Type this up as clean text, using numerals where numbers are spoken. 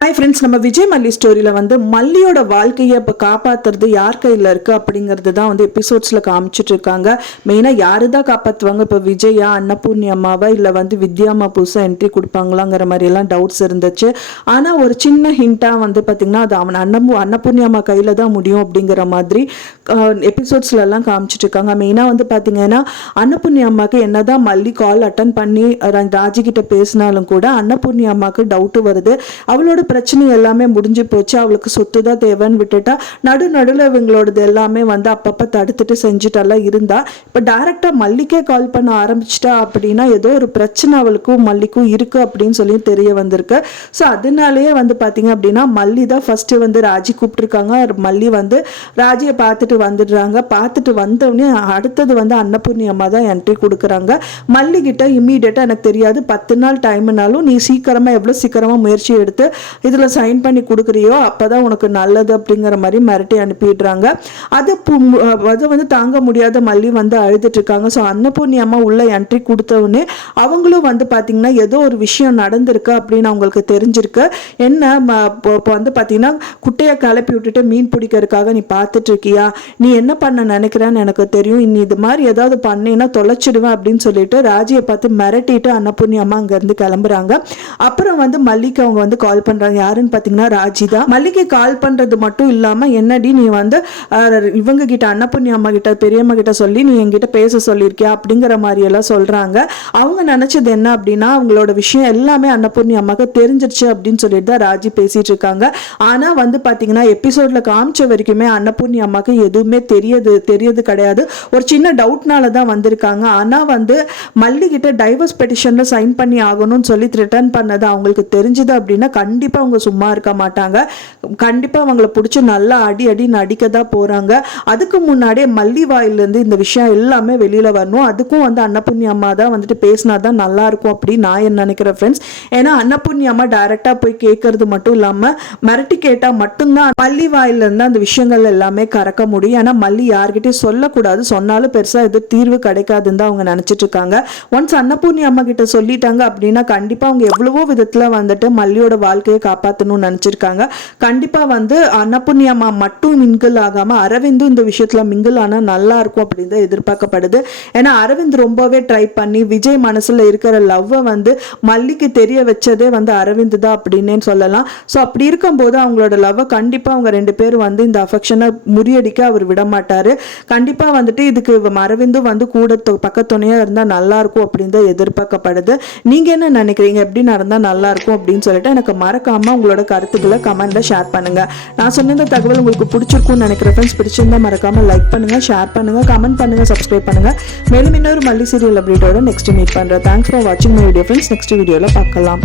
Hi friends, நம்ம விஜய் மல்லி ஸ்டோரியில் வந்து மல்லியோட வாழ்க்கையை இப்போ காப்பாற்றுறது யார் கையில் இருக்குது அப்படிங்கிறது தான் வந்து எபிசோட்ஸில் காமிச்சிட்டு இருக்காங்க. மெயினாக யாரு தான் காப்பாற்றுவாங்க, இப்போ விஜயா, அன்னபூர்ணி அம்மாவா, இல்லை வந்து வித்யாம்மா புதுசாக என்ட்ரி கொடுப்பாங்களாங்கிற மாதிரியெல்லாம் டவுட்ஸ் இருந்துச்சு. ஆனால் ஒரு சின்ன ஹிண்ட்டாக வந்து பார்த்திங்கன்னா அது அவன் அன்னபூர்ணி அம்மா கையில் தான் முடியும் அப்படிங்கிற மாதிரி எபிசோட்ஸ்லலாம் காமிச்சிட்டு இருக்காங்க. மெயினாக வந்து பார்த்திங்கன்னா அன்னபூர்ணி அம்மாவுக்கு என்ன தான் மல்லி கால் அட்டன் பண்ணி ராஜிக்கிட்ட பேசினாலும் கூட அன்னபூர்ணி அம்மாவுக்கு டவுட்டு வருது. அவளோட பிரச்சனை எல்லாமே முடிஞ்சு போச்சு, அவளுக்கு சொத்து தான் தேவைன்னு விட்டுட்டா. நடுவில் இவங்களோடது எல்லாமே வந்து அப்பப்போ தடுத்துட்டு செஞ்சுட்டெல்லாம் இருந்தா. இப்போ டைரக்டா மல்லிக்கே கால் பண்ண ஆரம்பிச்சிட்டா அப்படின்னா ஏதோ ஒரு பிரச்சனை அவளுக்கும் மல்லிக்கும் இருக்கு அப்படின்னு சொல்லி தெரிய வந்திருக்கு. ஸோ அதனாலேயே வந்து பார்த்தீங்க அப்படின்னா மல்லி தான் ஃபர்ஸ்ட் வந்து ராஜி கூப்பிட்டுருக்காங்க. மல்லி வந்து ராஜியை பார்த்துட்டு வந்துடுறாங்க. பார்த்துட்டு வந்தவொடனே அடுத்தது வந்து அன்னபூர்ணி அம்மா தான் என்ட்ரி கொடுக்குறாங்க. மல்லி கிட்ட இம்மீடியட்டா எனக்கு தெரியாது 10 நாள் டைம்னாலும் நீ சீக்கிரமா எவ்வளோ சீக்கிரமா முயற்சி எடுத்து இதில் சைன் பண்ணி கொடுக்குறியோ அப்போதான் உனக்கு நல்லது அப்படிங்கிற மாதிரி மிரட்டி அனுப்பிடுறாங்க. அது வந்து தாங்க முடியாத மல்லி வந்து அழுதுட்டு இருக்காங்க. ஸோ அன்னபூர்ணி அம்மா உள்ள என்ட்ரி கொடுத்தவுடனே அவங்களும் வந்து பார்த்தீங்கன்னா ஏதோ ஒரு விஷயம் நடந்திருக்கு அப்படின்னு அவங்களுக்கு தெரிஞ்சிருக்கு. என்ன இப்போ வந்து பார்த்தீங்கன்னா குட்டையை கிளப்பி விட்டுட்டு மீன் பிடிக்கிறதுக்காக நீ பார்த்துட்டு இருக்கியா, நீ என்ன பண்ண நினைக்கிறேன்னு எனக்கு தெரியும், நீ இது மாதிரி ஏதாவது பண்ணீங்கன்னா தொலைச்சிடுவேன் அப்படின்னு சொல்லிட்டு ராஜியை பார்த்து மிரட்டிட்டு அன்னபூர்ணி அம்மா அங்கேருந்து கிளம்புறாங்க. அப்புறம் வந்து மல்லிக்கு அவங்க வந்து கால் பண்ணுறாங்க. யாருன்னு பார்த்தீங்கன்னா ராஜி தான். மல்லிகை கால் பண்றது மட்டும் இல்லாம என்னடி நீ வந்து இவங்க கிட்ட அன்னபூர்ணி அம்மா கிட்ட பெரியம்மா கிட்ட சொல்லி நீ என்கிட்ட பேச சொல்லியிருக்கியா அப்படிங்கிற மாதிரி எல்லாம் சொல்றாங்க. அவங்க நினைச்சது என்ன அப்படின்னா அவங்களோட விஷயம் எல்லாமே அன்னபூர்ணி அம்மாவுக்கு தெரிஞ்சிருச்சு அப்படின்னு சொல்லிட்டு தான் ராஜி பேசிட்டு இருக்காங்க. ஆனா வந்து பாத்தீங்கன்னா எபிசோட்ல காமிச்ச வரைக்குமே அன்னபூர்ணி அம்மாவுக்கு எதுவுமே தெரியது கிடையாது. ஒரு சின்ன டவுட்னால தான் வந்திருக்காங்க. ஆனா வந்து மல்லி கிட்ட டைவர்ஸ் பெட்டிஷன்ல சைன் பண்ணி ஆகணும்னு சொல்லி ரிட்டர்ன் பண்ணது அவங்களுக்கு தெரிஞ்சது அப்படின்னா கண்டிப்பா அவங்க சும்மா இருக்க மாட்டாங்க. கண்டிப்பா அவங்களை பிடிச்சி நல்லா அடி நடிக்க தான் போறாங்க. அதுக்கு முன்னாடியே மல்லி வாயிலிருந்து இந்த விஷயம் எல்லாமே வெளியில வரணும். அதுக்கும் வந்து அன்னபூர்ணி அம்மா தான் வந்துட்டு பேசினா தான் நல்லா இருக்கும் அப்படின்னு நான் என்ன நினைக்கிறேன் ஃப்ரெண்ட்ஸ். ஏன்னா அன்னபூர்ணி அம்மா டைரக்டா போய் கேட்கறது மட்டும் இல்லாம மிரட்டி கேட்டா மட்டும்தான் மல்லி வாயிலிருந்து அந்த விஷயங்கள் எல்லாமே கறக்க முடியும். ஏன்னா மல்லி யார்கிட்டயும் சொல்லக்கூடாது, சொன்னாலும் பெருசா எது தீர்வு கிடைக்காதுன்னு தான் அவங்க நினைச்சிட்டு இருக்காங்க. ஒன்ஸ் அன்னபூர்ணி அம்மா கிட்ட சொல்லிட்டாங்க அப்படின்னா கண்டிப்பா அவங்க எவ்வளவோ விதத்துல வந்துட்டு மல்லியோட வாழ்க்கையை காப்பாற்றணும்னு நினைச்சிருக்காங்க. கண்டிப்பா வந்து அன்னபூர்ணி அம்மா மட்டும் மிங்கிள் ஆகாம அரவிந்தும் இந்த விஷயத்துல மிங்கிள் ஆனா நல்லா இருக்கும் அப்படின்னு எதிர்பார்க்கப்படுது. ஏன்னா அரவிந்த் ரொம்பவே ட்ரை பண்ணி விஜய் மனசுல இருக்கிற லவ்வை வந்து மல்லிக்கு தெரிய வச்சதே வந்து அரவிந்த் தான் அப்படின்னு சொல்லலாம். ஸோ அப்படி இருக்கும்போது அவங்களோட லவ்வை கண்டிப்பா அவங்க 2 பேரும் வந்து இந்த அஃபெக்ஷனை முறியடிக்க அவர் விட மாட்டாரு. கண்டிப்பா வந்துட்டு இதுக்கு அரவிந்தும் வந்து கூட பக்கத்துணையா இருந்தா நல்லா இருக்கும் அப்படின்னு எதிர்பார்க்கப்படுது. நீங்க என்ன நினைக்கிறீங்க, எப்படி நடந்தா நல்லா இருக்கும் அப்படின்னு சொல்லிட்டு எனக்கு மறக்காம உங்களோட கருத்துக்களை கமெண்ட்ல ஷேர் பண்ணுங்க. நான் சொன்ன இந்த தகவல் உங்களுக்கு பிடிச்சிருக்கும்னு நினைக்கிறேன் ஃப்ரெண்ட்ஸ். பிடிச்சிருந்தா மறக்காம லைக் பண்ணுங்க, ஷேர் பண்ணுங்க, கமெண்ட் பண்ணுங்க, சப்ஸ்கிரைப் பண்ணுங்க. மேலும் இன்னொரு மல்லி சீரியல் அப்டேட்டோட நெக்ஸ்ட் மீட் பண்றேன். தேங்க்ஸ் ஃபார் வாட்சிங் மை வீடியோ ஃப்ரெண்ட்ஸ். நெக்ஸ்ட் வீடியோல பார்க்கலாம்.